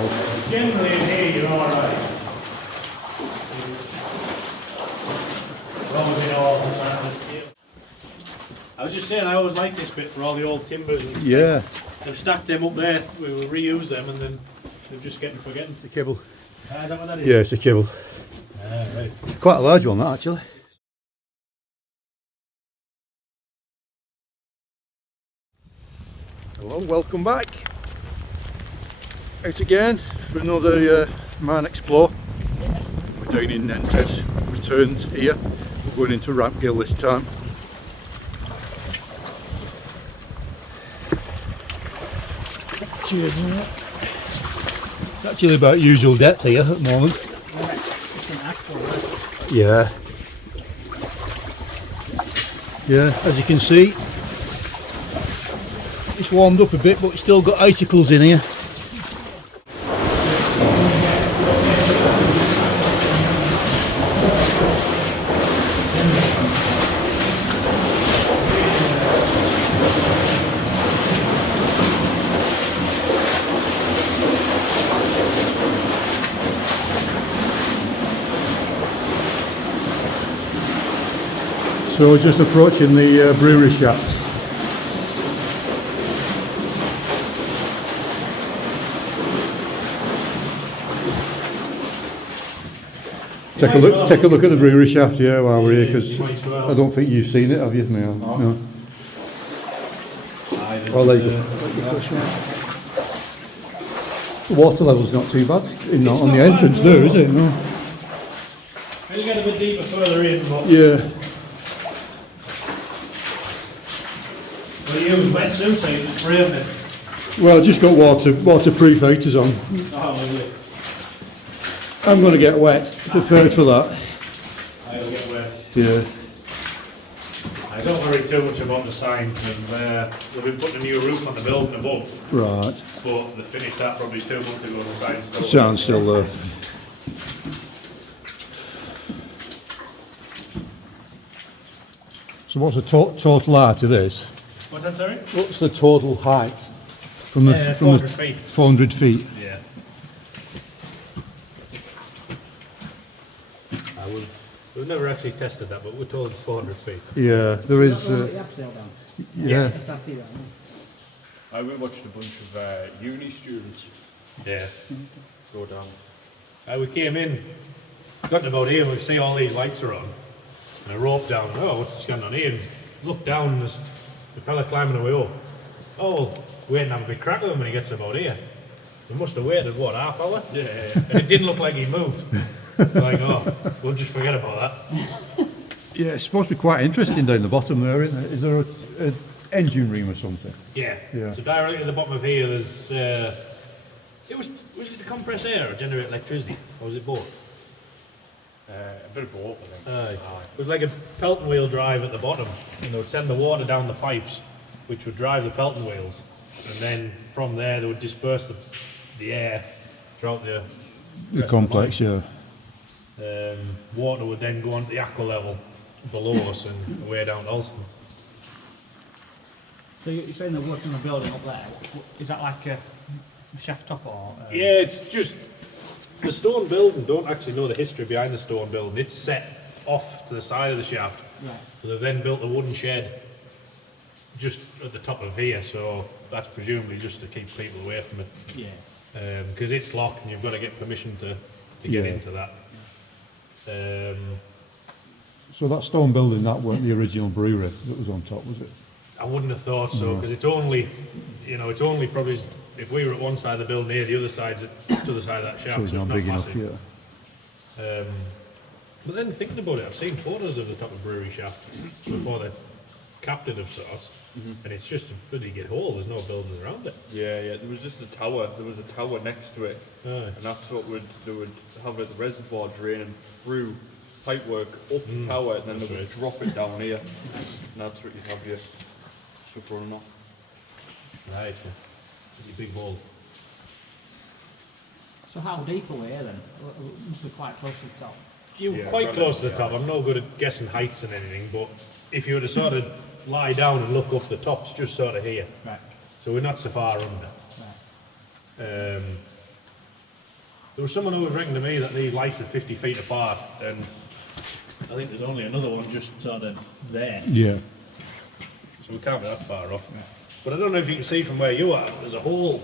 valve. Generally in here you're alright. As long as you know all the side of the scale. I was just saying, I always like this bit for all the old timbers. And Yeah. they've stacked them up there, we will reuse them and then they're just getting forgetting. It's a kibble. Is that what that is? Yeah, it's a kibble. Right. Quite a large one, that actually. Hello, welcome back. Out again for another Mine Explore. We're down in Nenthead, returned here. We're going into Rampgill this time. Cheers, mate. It's actually about usual depth here at the moment. Yeah. Yeah, as you can see, it's warmed up a bit, but it's still got icicles in here. So we're just approaching the brewery shaft. Take a look at the brewery shaft, yeah, while we're here, because I don't think you've seen it, have you? No. Oh, there you go. The water level's not too bad. Not on the entrance there, is it? No. We'll get a bit deeper further in, but Yeah. we use wetsuit, so you just spray them in. Well, I just got waterproof outers on. Oh, lovely. I'm going to get wet, prepared for that. I'll get wet. Yeah. I don't worry too much about the sign, because they've been putting a new roof on the building above, Right. but they finished that probably 2 months ago and the sign's still Sounds still there. So what's the total height of this? What's that, sorry? What's the total height from the 400 feet. 400 feet? Yeah. We've never actually tested that, but we're told it's 400 feet. Yeah, there is. Yeah. I went and watched a bunch of uni students Yeah. go down. We came in, got to about here, and we see all these lights are on, and a rope down. Oh, what's going on here? And look down, and there's the fella climbing the way up. Oh, well, wait and have a big crack with him when he gets about here. We must have waited, what, half hour? Yeah. And it didn't look like he moved. Like, oh, we'll just forget about that. Yeah, it's supposed to be quite interesting down the bottom there, isn't it? Is there a engine room or something? Yeah. Yeah. So directly at the bottom of here, there's was it to compress air or generate electricity, or was it both? A bit of both, I think. It was like a Pelton wheel drive at the bottom, and they would send the water down the pipes, which would drive the Pelton wheels, and then from there they would disperse the air throughout the Complex, yeah. Water would then go on to the aqua level below us and away down to Alston. So you're saying they're working on a building up there? Is that like a shaft top or? Yeah, it's just the stone building. Don't actually know the history behind the stone building. It's set off to the side of the shaft. Right. So they've then built a wooden shed just at the top of here. So that's presumably just to keep people away from it. Yeah. Because it's locked and you've got to get permission to get Yeah. into that. So that stone building, that weren't the original brewery that was on top, was it? I wouldn't have thought so, because it's only probably, if we were at one side of the building here, the other side's to the other side of that shaft. So it's not big enough, massive. yeah. But then thinking about it, I've seen photos of the top of brewery shaft before they capped it of sorts, and it's just a bloody good hole. There's no buildings around it. Yeah, there was just a tower. There was a tower next to it, Aye. and that's what they would have the reservoir draining through pipework up the tower, and then they would drop it down here, and that's what you'd have your stuff running off. Right, pretty big hole. So how deep are we here then? We must be quite close to the top. You're Yeah, quite right close up, to the top. I'm no good at guessing heights and anything, but if you were to sort of lie down and look up, the top's just sort of here. Right. So we're not so far under. Right. There was someone who was reckoning to me that these lights are 50 feet apart, and I think there's only another one just sort of there. Yeah. So we can't be that far off. But I don't know if you can see from where you are, there's a hole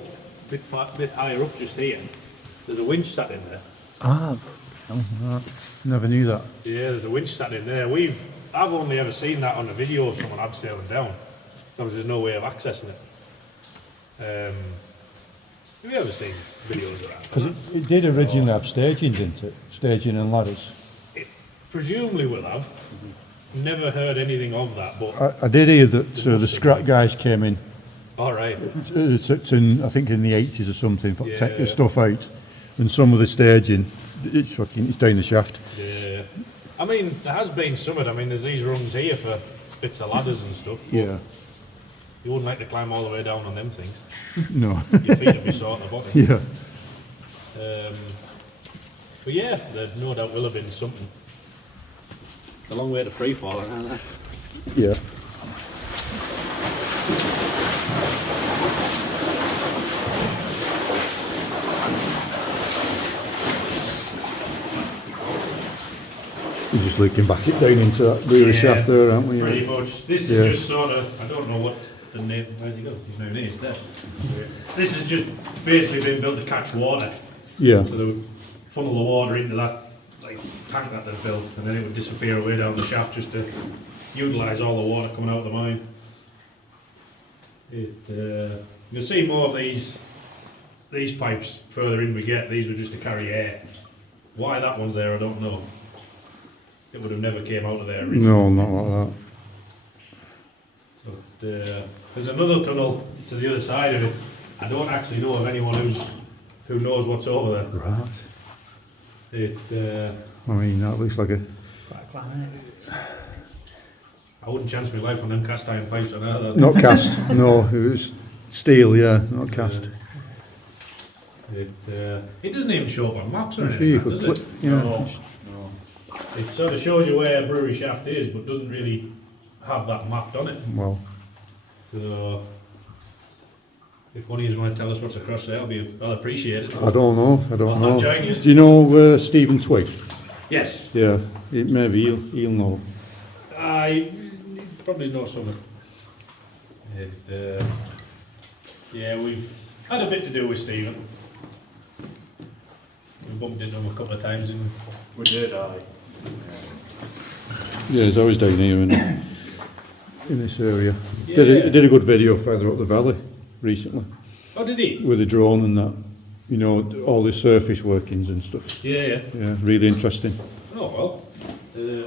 bit higher up just here. There's a winch sat in there. Ah, never knew that. Yeah, there's a winch sat in there. I've only ever seen that on a video of someone abseiling down. Because there's no way of accessing it. Have you ever seen videos of that? Because it did originally have staging, didn't it? Staging and ladders. It presumably will have. Never heard anything of that, but... I did hear that the scrap guys came in. Alright. It's in, I think in the 80s or something, for take the Yeah. stuff out. And some of the staging, it's down the shaft. Yeah. I mean, there has been some of it. I mean, there's these rungs here for bits of ladders and stuff. Yeah. You wouldn't like to climb all the way down on them things. No. Your feet would be sore at the bottom. Yeah. But yeah, there no doubt will have been something. It's a long way to free fall, isn't it? Yeah. We're just looking back it down into that brewery shaft there, aren't we? Pretty much. This Yeah. is just sort of, I don't know what the name, where's he go? He's now there, he's there. This has just basically been built to catch water. Yeah. So they would funnel the water into that like tank that they've built, and then it would disappear away down the shaft just to utilise all the water coming out of the mine. You'll see more of these pipes further in we get. These were just to carry air. Why that one's there, I don't know. It would have never came out of there originally. No, not like that. But there's another tunnel to the other side of it. I don't actually know of anyone who knows what's over there. Right. I I mean, that looks like a... Quite a climb, isn't it? I wouldn't chance my life on them cast iron pipes on either. Not cast, no, it was steel, yeah, not cast. It doesn't even show up on maps or I'm sure you anything, could does click, it? yeah. No. It sort of shows you where a brewery shaft is, but doesn't really have that mapped on it. Well, So, if one of you want to tell us what's across there, I'll appreciate it. I don't know, I'll join you. Do you know Stephen Twig? Yes. Yeah, maybe he'll know. I probably know something. Yeah, we've had a bit to do with Stephen. We bumped into him a couple of times and We did, Yeah, he's always down here in this area. Yeah. Did a good video further up the valley recently Oh, did he? with the drone and that. You know, all the surface workings and stuff. Yeah. Yeah, really interesting. Oh, well. Yeah,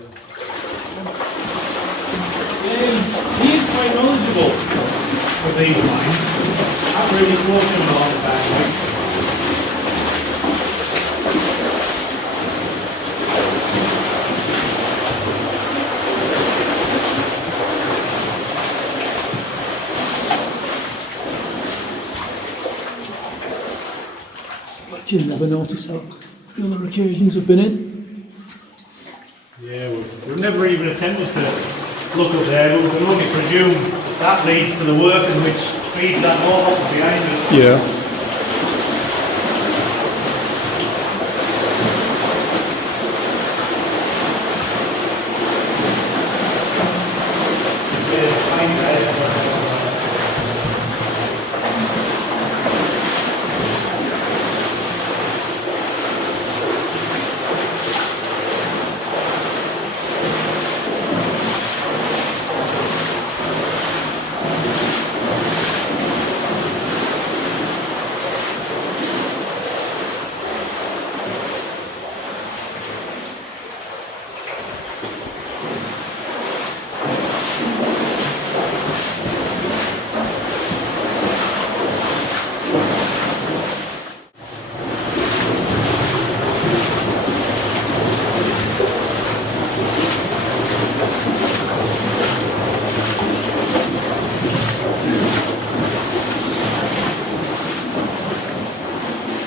he is quite knowledgeable of these lines. I've really close to him all the time, like. You never notice how the other occasions have been in. Yeah, we've never even attempted to look up there, but we can only presume that leads to the working which feeds that wall up behind us. Yeah.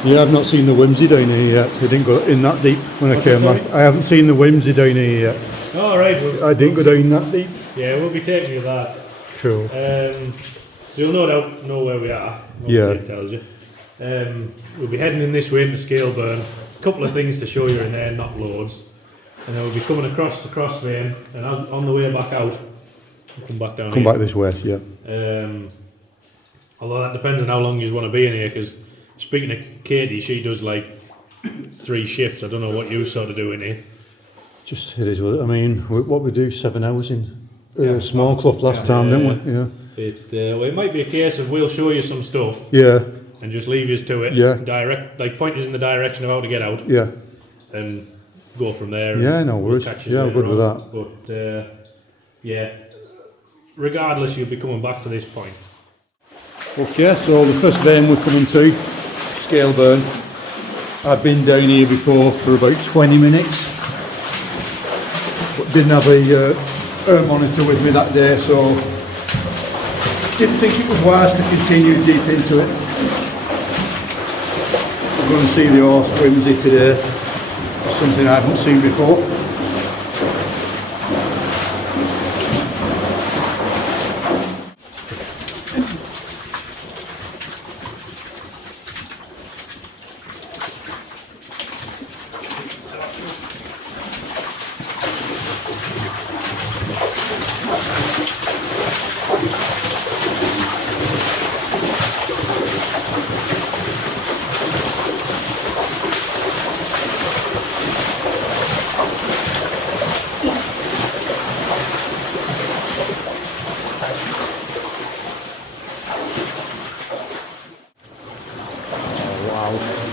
Yeah, I've not seen the whimsy down here yet. I didn't go in that deep when I came back. I haven't seen the whimsy down here yet. All right. I didn't go down that deep. Yeah, we'll be taking you that. Cool. So you'll no doubt know where we are. Yeah. It tells you. We'll be heading in this way into Scaleburn. A couple of things to show you in there, not loads. And then we'll be coming across the cross vein, and on the way back out, we'll come back down Come here. back this way, yeah. Although that depends on how long you want to be in here, because speaking of Katie, she does like 3 shifts. I don't know what you sort of do in here. Just it is what I mean. What we do 7 hours in Smallcleugh last time, didn't we? Yeah. Well, it might be a case of we'll show you some stuff Yeah. and just leave you to it. Yeah. Point us in the direction of how to get out. Yeah. And go from there. Yeah, no we'll worries. catch you Yeah, I'm later good with on. that. But yeah, regardless, you'll be coming back to this point. Okay, so the first vein we're coming to, Scaleburn. I've been down here before for about 20 minutes, but didn't have a monitor with me that day, so didn't think it was wise to continue deep into it. We're going to see the horse whimsy today, something I haven't seen before.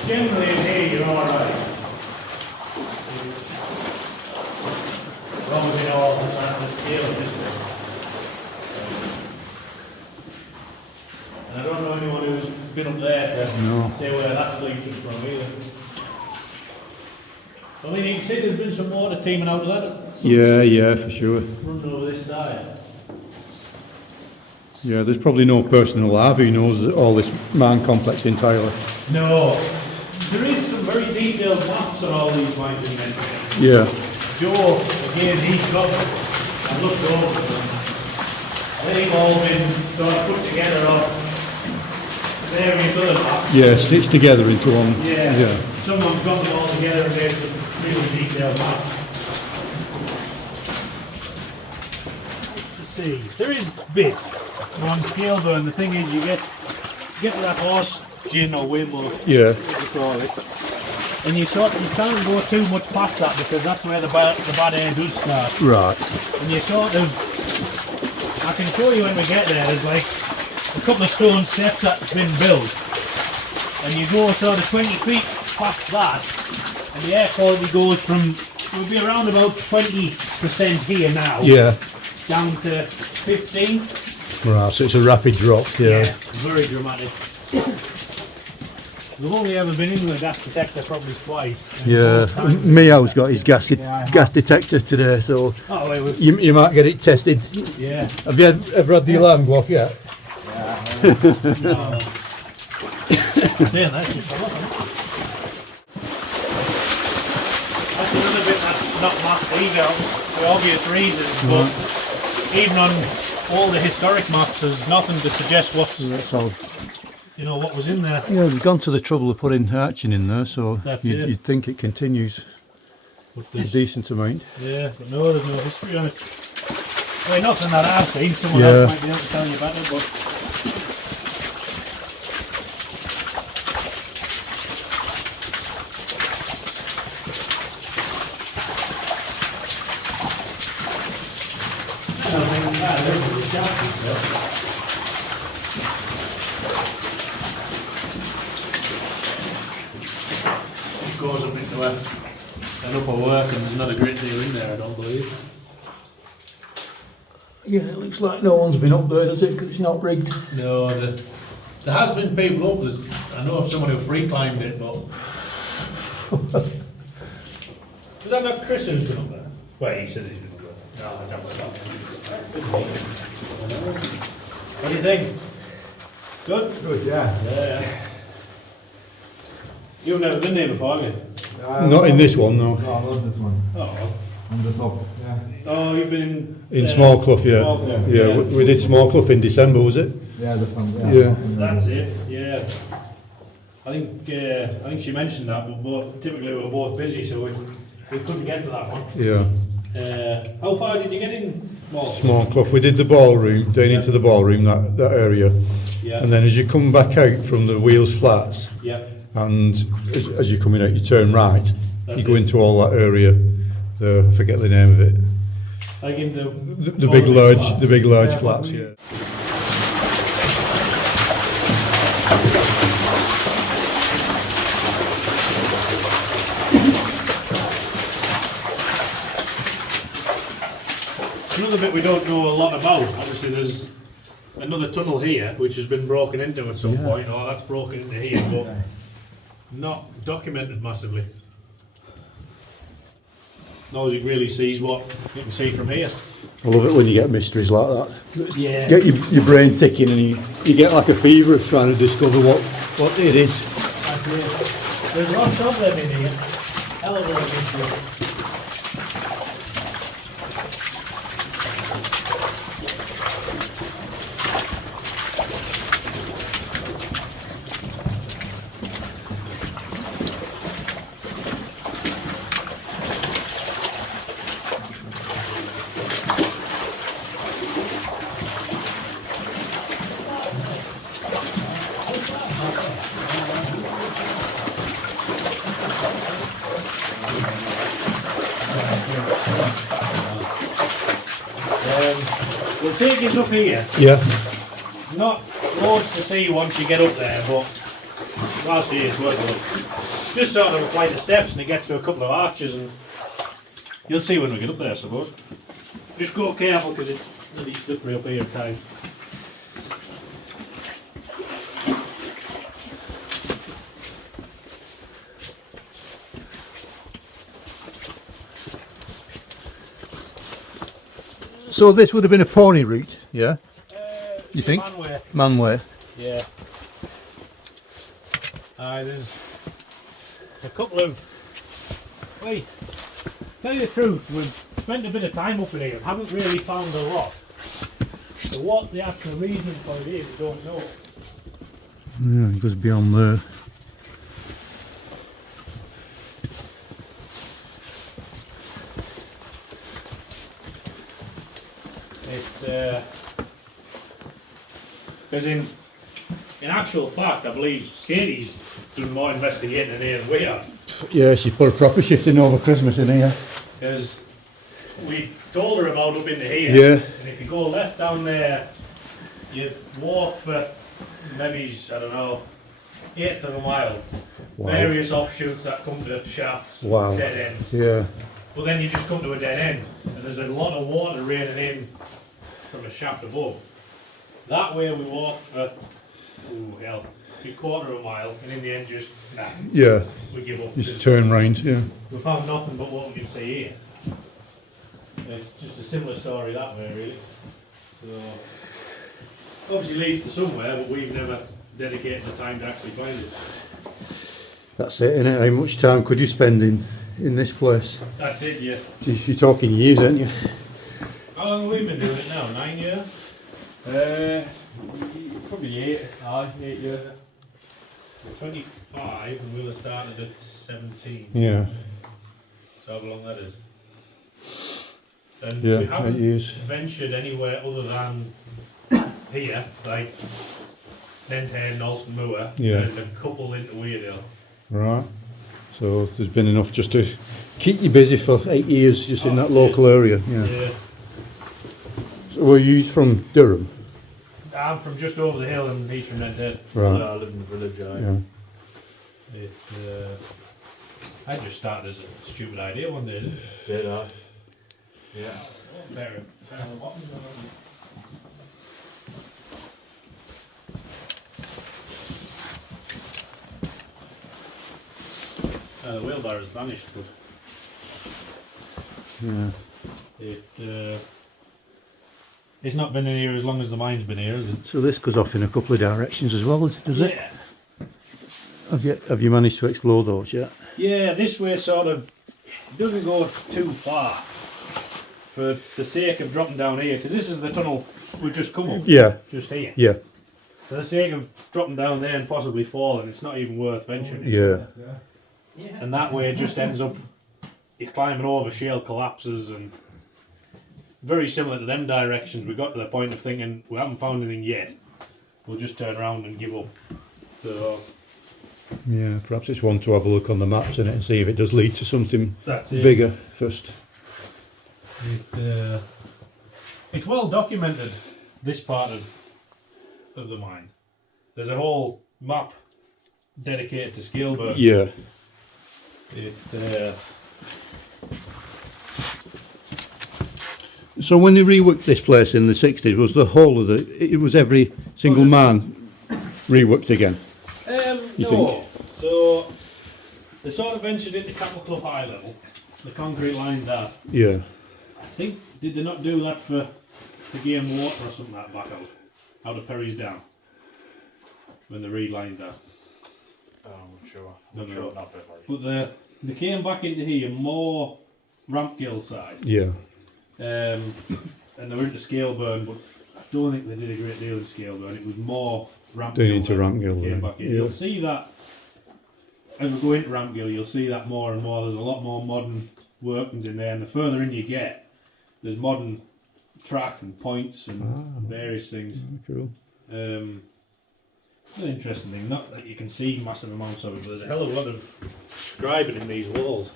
Generally in here you're alright. As long as we know the scale of this one. And I don't know anyone who's been up there to say where that's leaking from either. I mean, you can see there's been some water teeming out of that. Yeah, for sure. Running over this side. Yeah, there's probably no person alive who knows all this mine complex entirely. No. There is some very detailed maps on all these mines in there. Yeah. Joe, again, he's got them. I've looked over them. They've all been sort of put together on various other maps. Yeah, stitched together into one. Yeah. Someone's got them all together and made some really detailed maps. Let's see. There is bits on Scaleburn. The thing is, you get to that horse gin or whim or what you call it, and you can't go too much past that because that's where the bad air does start. Right. And you sort of, I can show you when we get there, there's like a couple of stone steps that's been built, and you go sort of 20 feet past that, and the air quality goes from, we'll be around about 20% here now, down to 15. Right, so it's a rapid drop, Yeah, very dramatic. We've only ever been into a gas detector probably twice. Meow's got his gas detector today, so you might get it tested. Yeah. Have you ever had the alarm go off yet? No. Saying that's just a lot, isn't it? That's another bit that's not mapped either, for obvious reasons, but even on all the historic maps there's nothing to suggest what's what was in there. Yeah, we've gone to the trouble of putting arching in there, so you'd think it continues a decent amount. Yeah, but no, there's no history on it. Well, nothing that I've seen. Someone else might be able to tell you better, but it goes up into an upper work and there's not a great deal in there, I don't believe. Yeah, it looks like no one's been up there, does it? Because it's not rigged. No, there has been people up. I know of someone who free climbed it, but is that not Chris who's been up there? Well, he says he's been up there. No, I don't know. What do you think? Good? Good, yeah. Yeah. You've never been there before, have you? Not in this one, no. No, I love this one. Oh. On the top, yeah. Oh, you've been In Smallcleugh, yeah. Smallcleugh, Yeah, we did Smallcleugh in December, was it? Yeah, this one, Yeah. That's it, yeah. I think she mentioned that, but typically we were both busy, so we couldn't get to that one. Yeah. How far did you get in? Smallcleugh. We did the ballroom, down into the ballroom, that area. Yeah. And then as you come back out from the Wheels Flats, Yeah. and as you're coming out, you turn right. That's you go it. into all that area. I forget the name of it. Like in The big large, flats. the big large Yeah, flats. Yeah. Another bit we don't know a lot about. Obviously, there's another tunnel here which has been broken into at some point. Oh, that's broken into here, but not documented massively. Nobody really sees what you can see from here. I love it when you get mysteries like that. Yeah. Get your brain ticking, and you get like a fever of trying to discover what it is. There's lots of them in here. Hell of a lot of them. We'll take it up here. Yeah. Not loads to see once you get up there, but last year it's worth a look. Just sort of a flight of steps and it gets to a couple of arches, and you'll see when we get up there, I suppose. Just go careful because it's really slippery up here at times. So this would have been a pony route, yeah? You think? Manway. Manway. Yeah. There's a couple of... Wait, tell you the truth, we've spent a bit of time up in here and haven't really found a lot. So what the actual reason for it is, we don't know. Yeah, it goes beyond there. Because in actual fact, I believe Katie's done more investigating in here than we have. Yeah, she put a proper shift in over Christmas in here. Because we told her about up into here. Yeah. And if you go left down there, you walk for maybe, I don't know, 1/8 of a mile. Wow. Various offshoots that come to shafts, Wow. dead ends. Yeah. But then you just come to a dead end, and there's a lot of water raining in from a shaft above. That way we walked for, a 1/4 of a mile, and in the end just, nah, Yeah. we give up. Just turn round, yeah. We found nothing but what we can see here. It's just a similar story that way, really. So, obviously leads to somewhere, but we've never dedicated the time to actually find it. That's it, innit? How much time could you spend in this place? That's it, yeah. You're talking years, aren't you? How long have we been doing it now? 9 years? Probably 8 years. We're 25 and we'll have started at 17. Yeah. So how long that is. And Yeah, we 8 haven't years. ventured anywhere other than here, like Nenthead and Alston Moor, Yeah. and a couple into Weardale. Right. So there's been enough just to keep you busy for 8 years just in that local area. Yeah. Yeah. So were you from Durham? I'm from just over the hill and he's from Nenthead. Right. I live in the village, Yeah. I just started as a stupid idea one day, didn't it? Did I? Yeah. Better. The wheelbarrow's vanished, but Yeah. it's not been in here as long as the mine's been here, has it? So this goes off in a couple of directions as well, does it? Yeah. Have you managed to explore those yet? Yeah, this way sort of doesn't go too far for the sake of dropping down here, because this is the tunnel we've just come up. Yeah. Just here. Yeah. For the sake of dropping down there and possibly falling, it's not even worth venturing. Yeah. And that way it just ends up, you're climbing over shale collapses, and very similar to them directions. We got to the point of thinking, we haven't found anything yet, we'll just turn around and give up. So, Yeah, perhaps it's one to have a look on the maps in it and see if it does lead to something that's it. bigger first. It's well documented, this part of the mine. There's a whole map dedicated to Scaleburn. Yeah. So when they reworked this place in the 60s, was the whole of it was every single man reworked again? You no. think? So they sort of ventured into Cattle Club High Level, the concrete lined that. Yeah. I think, did they not do that for the game water or something like that back out of Perry's Down? When they relined that. I'm not sure. No, I'm no. sure not bit like. But they came back into here more Rampgill side. Yeah. And they were into Scaleburn, but I don't think they did a great deal in Scaleburn. It was more Rampgill. Doing into when Rampgill, they came yeah. back in. Yeah. You'll see that as we go into Rampgill, you'll see that more and more. There's a lot more modern workings in there, and the further in you get, there's modern track and points and various things. Cool. An interesting thing, not that you can see massive amounts of it, but there's a hell of a lot of scribing in these walls.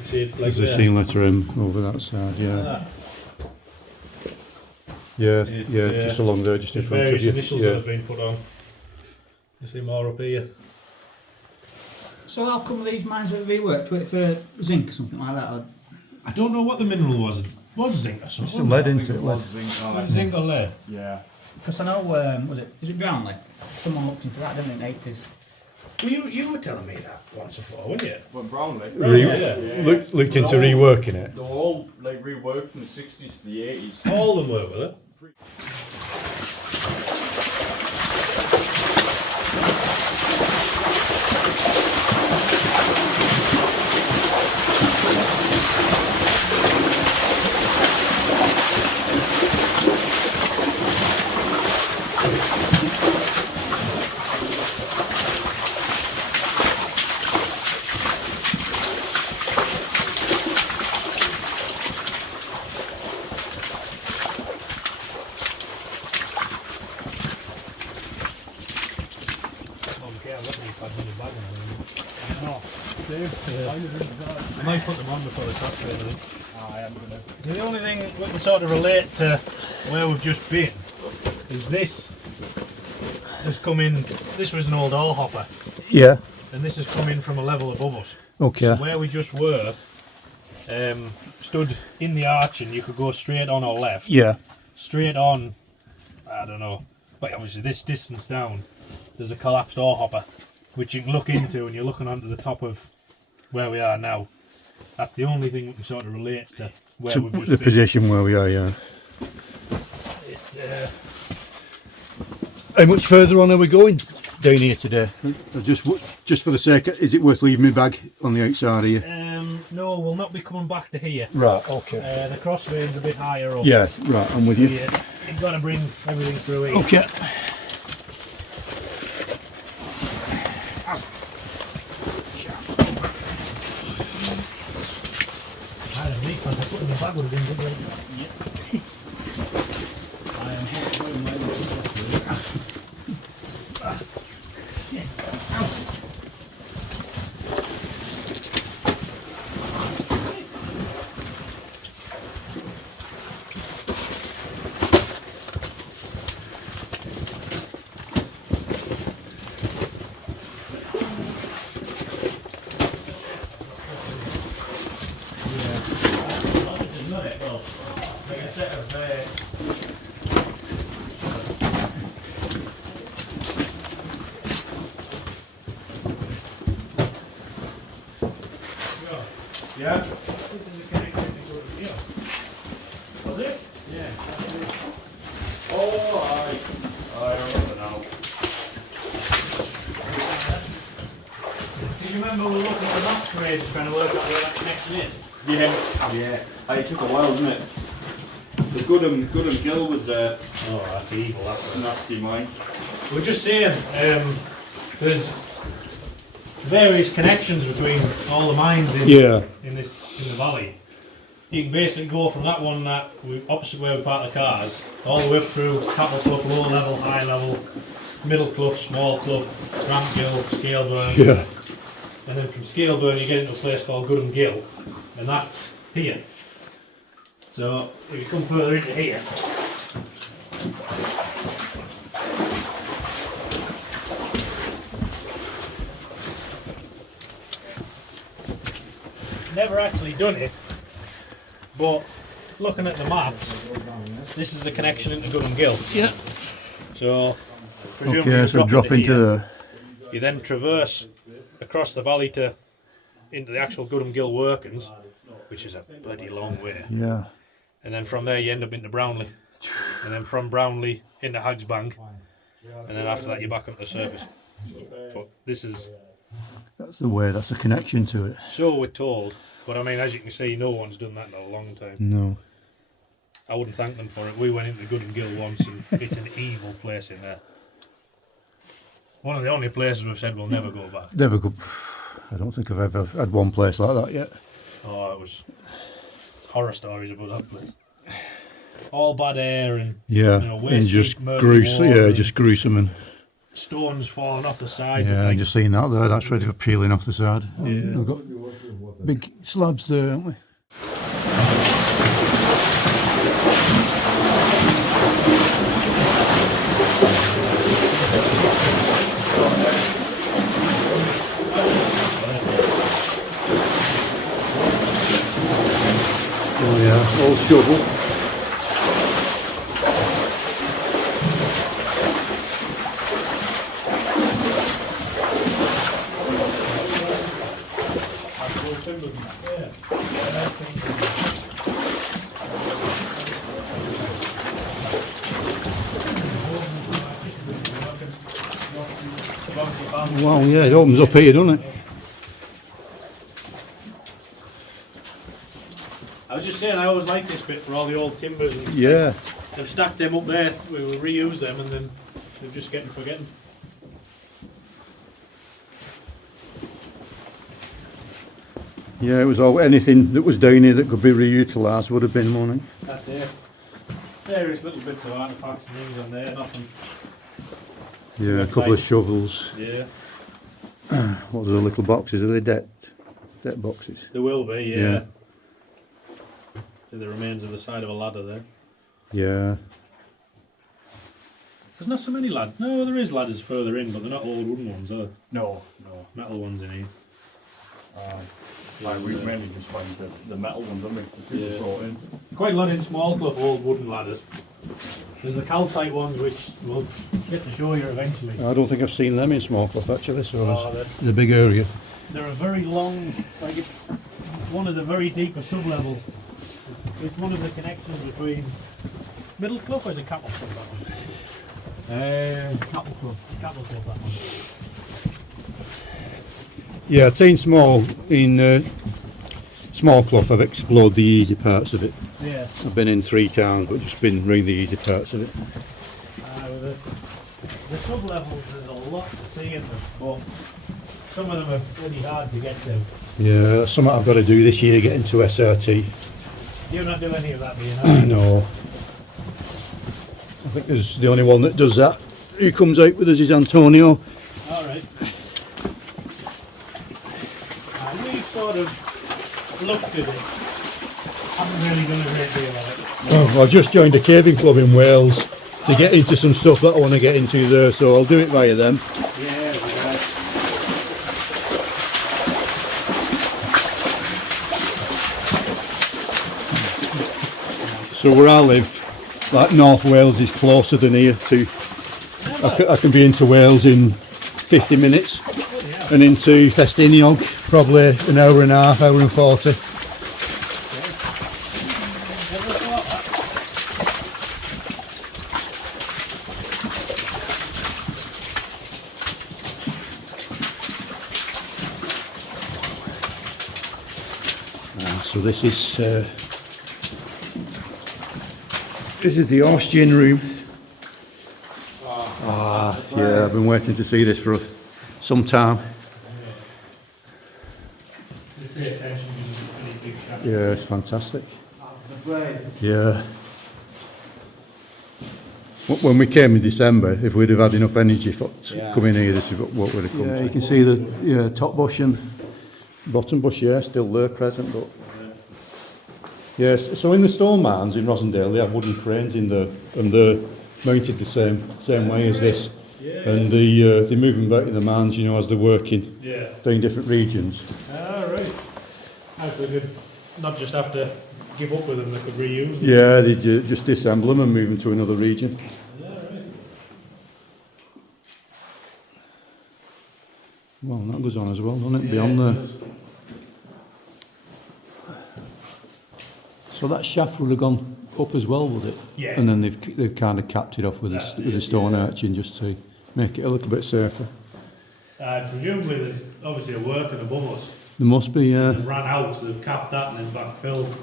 You see it like There's a there. scene letter M over that side, yeah. Yeah, just along there, just in There's front of various you. initials that Yeah. have been put on. You see more up here. So how come these mines were reworked? Wait for zinc or something like that? Or I don't know what the mineral was. It was zinc or something. Some lead I think into it it, was lead. zinc. Was it zinc or lead? Yeah. Because I know, is it Brownlee? Someone looked into that, didn't it, in the 80s? Well, you were telling me that once before, weren't you? When Brownlee. Yeah. Looked into reworking it. They were all like reworked from the 60s to the 80s. All of them were with it. I might put them on before the top really. The only thing we can sort of relate to where we've just been is this has come in. This was an old ore hopper, Yeah. and this has come in from a level above us. Okay. So where we just were, stood in the arch, and you could go straight on or left. Yeah. Straight on, I don't know, but obviously this distance down, there's a collapsed ore hopper, which you can look into, and you're looking onto the top of where we are now. That's the only thing we can sort of relate to where To we've just the been. position where we are, yeah. It, How much further on are we going down here today? Just for the sake of, is it worth leaving my bag on the outside here? no, we'll not be coming back to here. Right, okay. The crossroads a bit higher up. Yeah, right, I'm with you. You've got to bring everything through here. Okay. I don't know, because I put in the bag would have been good, wouldn't it? Yeah. This is a connectivity to it here. Was it? Yeah. Oh, I remember now. Do you remember we were looking at the map for ages trying to work out where that connection is? Yeah. Yeah. It took a while, didn't it? The Goodham Gill was Oh, that's evil. That's nasty, mine. We're just saying, there's various connections between all the mines in in the valley. You can basically go from that one opposite where we park the cars, all the way up through Rampgill, low level, high level, middle clough, small clough, Rampgill, Scaleburn. Yeah. And then from Scaleburn you get into a place called Goodham Gill, and that's here. So if you come further into here, never actually done it, but looking at the maps, this is the connection into Goodham Gill. Yeah. So presumably Okay, you so drop into here. there. You then traverse across the valley into the actual Goodham Gill workings, which is a bloody long way. Yeah. And then from there you end up into Brownlee. And then from Brownlee into Hag's Bank. And then after that you're back onto the surface. But this is, That's the way, that's a connection to it. so we're told. But I mean, as you can see, no one's done that in a long time. No. I wouldn't thank them for it. We went into Goodham Gill once and it's an evil place in there. One of the only places we've said we'll never go back. Never go. I don't think I've ever had one place like that yet. Oh, it was horror stories about that place. All bad air and Yeah, you know, and waste just heat, murky gruesome. water Yeah, and just gruesome and stones falling off the side. yeah. I like, just seen that there. That's ready for peeling off the side. Yeah. We've got big slabs there, haven't we? Oh yeah, old shovel. Wow, yeah, it opens up here, doesn't it? I was just saying, I always like this bit for all the old timbers. And Yeah. they've stacked them up there. We will reuse them, and then they're just getting forgotten. Yeah, it was all anything that was down here that could be reutilised would have been money. That's it. Various little bits of artifacts and things on there. Nothing. Yeah, a couple of shovels. Yeah, What was the little boxes? Are they debt boxes? there will be. Yeah. Yeah. See the remains of the side of a ladder there. Yeah. There's not so many ladders. No, there is ladders further in, but they're not old wooden ones, are they? No. Metal ones in here. Like we mainly just find the metal ones, haven't we? The people Yeah. brought in. Quite a lot in Smallcleugh, old wooden ladders. There's the calcite ones, which we'll get to show you eventually. I don't think I've seen them in Smallcleugh actually, so Oh, it's a big area. they're a very long, like it's one of the very deeper sub-levels. It's one of the connections between Middle Clough, or is it Cattle Clough, that one? Cattle Clough, that one. Yeah, I've seen Smallcleugh. I've explored the easy parts of it. Yeah. I've been in 3 towns, but just been round the easy parts of it. With the sub-levels, there's a lot to see in them, but some of them are really hard to get to. Yeah, that's something I've got to do this year, get into SRT. You're not doing any of that, do you know? No. I think there's the only one that does that. Who comes out with us is Antonio. Alright. We've sort of looked at it. Haven't really done a great deal of it. I've just joined a caving club in Wales to get into some stuff that I want to get into there, so I'll do it via them. Yeah, So where I live, like North Wales is closer than here to, I can be into Wales in 50 minutes and into Festiniog probably an hour and a half, hour and 40. So this is This is the horse gin room. Ah, yeah, I've been waiting to see this for some time. Yeah, it's fantastic. That's the place. Yeah. When we came in December, if we'd have had enough energy for coming here, this is what would have come. Yeah, you can see the top bush and bottom bush, yeah, still there present, but yes. So in the stone mounds in Rosendale, they have wooden cranes in there, and they're mounted the same way as this. And they move them back in the mounds, you know, as they're working, doing different regions. Ah, right. Actually, could not just have to give up with them, they could reuse them. Yeah, they just disassemble them and move them to another region. Yeah, right. Well, that goes on as well, doesn't it? Beyond there. So that shaft would have gone up as well, would it? Yeah. And then they've kind of capped it off with a stone arching just to make it a little bit safer. Presumably there's obviously a worker above us. There must be, They ran out, so they've capped that and then backfilled.